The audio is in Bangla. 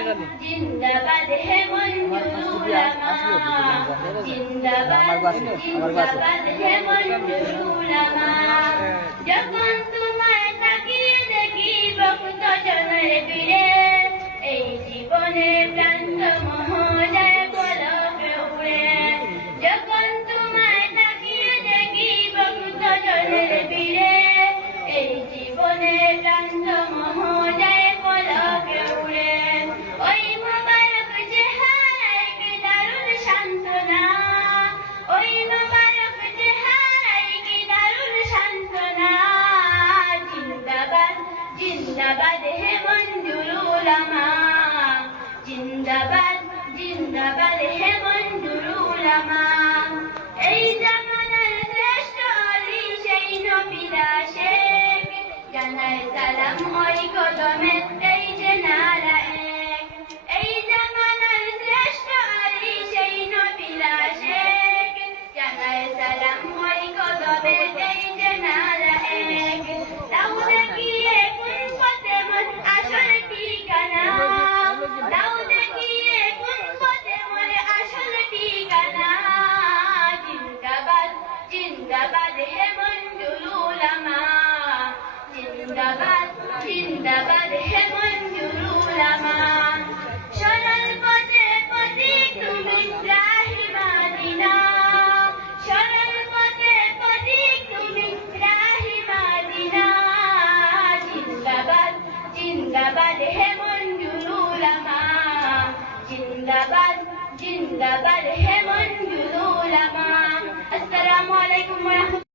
জিন্দাবাদ হে মঞ্জুর উলামা জিন্দাবাদ জিন্দাবাদ হে মঞ্জুর উলামা যখন তোমায় তাকিয়ে দেখি ভক্ত জনের ভিড়ে এই জীবনের ক্লান্ত মহোদয় পলকে উড়ে যখন তোমায় তাকিয়ে দেখি ভক্ত জনের ভিড়ে এই জীবনের ক্লান্ত মহোদয় পলকে উড়ে ওই মোবারক চেহারায় কি দারুণ সান্ত্বনা ওই মোবারক চেহারায় কি দারুণ সান্ত্বনা জিন্দাবাদ জিন্দাবাদ হে মঞ্জুর উলামা জিন্দাবাদ জিন্দাবাদ হে মঞ্জুর উলামা এই জামানার শ্রেষ্ঠ আলী সেই নবী দাশেক জানায় সালাম ওই কদমে এই যে নারা এক এই জামানার শ্রেষ্ঠ আলী সেই নবী দাশেক জানায় সালাম ওই কদমে এই যে নারা এক তাও দেখিয়ে কোন পথে মন আসল ঠিকানা তাও দেখিয়ে কোন পথে মন আসল ঠিকানা জিন্দাবাদ জিন্দাবাদ হে মঞ্জুর উলামা জিন্দাবাদ জিন্দাবাদ হে মঞ্জুর উলামা সরল পথে পথিক তুমি রাহি মাদিনা সরল পথে পথিক তুমি রাহি মাদিনা জিন্দাবাদ জিন্দাবাদ হে মঞ্জুর উলামা জিন্দাবাদ জিন্দাবাদ হে মঞ্জুর উলামা আসসালামু আলাইকুম ওয়া রাহমাতুল্লাহ।